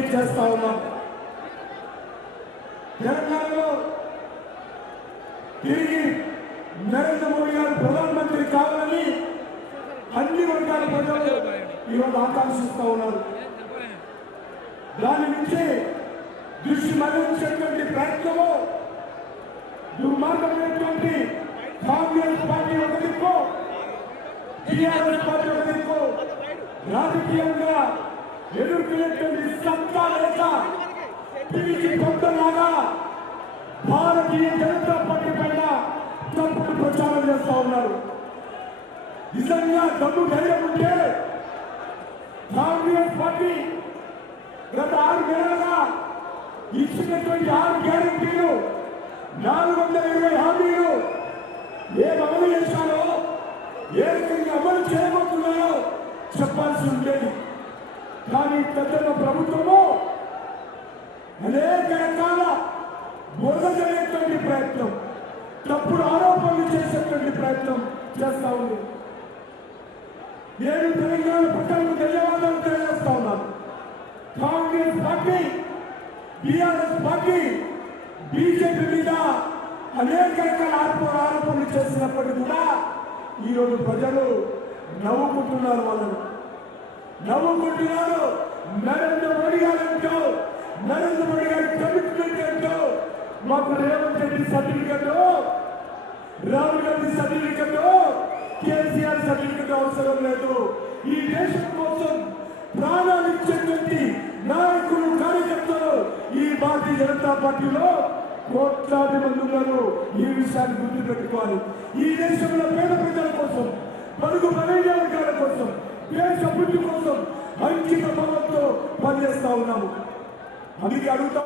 విజ్ఞప్తి చేస్తా ఉన్నాం. తెలంగాణలో తిరిగి నరేంద్ర మోడీ గారు ప్రధానమంత్రి కావాలని అన్ని వర్గాల ప్రజలు ఈరోజు ఆకాంక్షిస్తూ ఉన్నారు. దాని నుంచి దృష్టి మరణించేటువంటి ప్రయత్నము దుర్మార్గమైనటువంటి కాంగ్రెస్ పార్టీ ఒక దిక్కు టీఆర్ఎస్ పార్టీ ఒక దిక్కు రాజకీయంగా ఎదుర్కొనేటువంటి సత్తా పిలిచి కొంతలాగా భారతీయ జనతా పార్టీ పైన తప్పుడు ప్రచారం చేస్తా ఉన్నారు. నిజంగా డబ్బు ధైర్యం ఉంటే కాంగ్రెస్ పార్టీ గత ఆరు నెలలుగా ఇచ్చినటువంటి ఆరు గ్యారంటీలు నాలుగు వందల ఇరవై హామీలు ఏ అమలు చేశారో ఏ రకంగా అమలు చేయబోతున్నాయో చెప్పాల్సి ఉండేది కానీ పెద్దల ప్రభుత్వము అనేక రకాల బురదజేటువంటి ప్రయత్నం తప్పుడు ఆరోపణలు చేసేటువంటి ప్రయత్నం చేస్తా ఉంది. నేను తెలంగాణ ప్రజలకు ధన్యవాదాలు తెలియజేస్తా ఉన్నాను. Congress party BRS party BJP మీద అనేక రకాల ఆరోప ఆరోపణలు చేసినప్పటికీ కూడా ఈరోజు ప్రజలు నవ్వుకుంటున్నారు వాళ్ళను. నవ్వుకుంటున్నాడు. నరేంద్ర మోడీ గారు అంటూ నరేంద్ర మోడీ గారి కమిట్మెంట్ అంటూ మాకు Revanth Reddy certificate Rahul Gandhi certificate KCR certificate అవసరం లేదు. ఈ దేశం కోసం ప్రాణాలు ఇచ్చేటువంటి నాయకులు కార్యకర్తలు ఈ భారతీయ జనతా పార్టీలో కోట్లాది మంది ఉన్నారు. ఈ విషయాన్ని గుర్తుపెట్టుకోవాలి. ఈ దేశంలో పేద ప్రజల కోసం పలుగు బలైన వర్గాల కోసం అభివృద్ధి కోసం అంకిత భావంతో పనిచేస్తా ఉన్నాము. అందుకే అడుగుతా